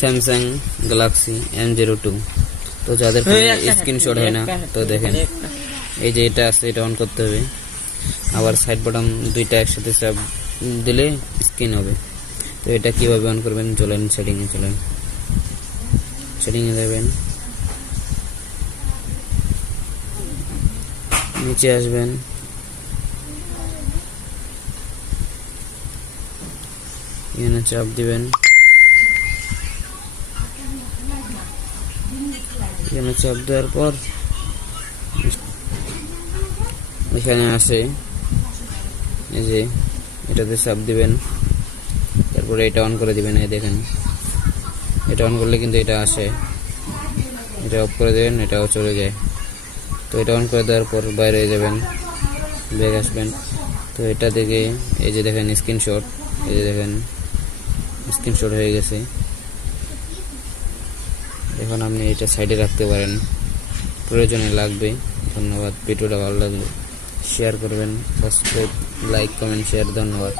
Samsung Galaxy M zero two তো যাদের এই একটা স্ক্রিনশট হয় না একটা- তো দেখেন। এই যে এটা আছে এটা অন করতে হবে। আবার সাইড বাটন দুইটা একসাথে চাপ দিলে স্ক্রিন হবে। তো এটা কীভাবে অন করবেন? চলেন সেটিংয়ে চলেন। সেটিংয়ে যাবেন। নিচে আসবেন। এখানে চাপ দিবেন। এখানে চাপ দেওয়ার পর এখানে আসে এই যে এটাতে চাপ দিবেন। তারপরে এটা অন করে দিবেন, এই দেখেন। এটা অন করলে কিন্তু এটা আসে। এটা অফ করে দেবেন, এটাও চলে যায়। তো এটা অন করে দেওয়ার পর বাইরে যাবেন, ব্যাগ আসবেন। তো এটা থেকে এই যে দেখেন স্ক্রিনশট এই যে দেখেন স্ক্রিনশট হয়ে গেছে। এখন আপনি এটা সাইডে রাখতে পারেন। প্রয়োজনে লাগবে। ধন্যবাদ। ভিডিওটা ভালো লাগলে শেয়ার করবেন। সাবস্ক্রাইব লাইক কমেন্ট শেয়ার ধন্যবাদ।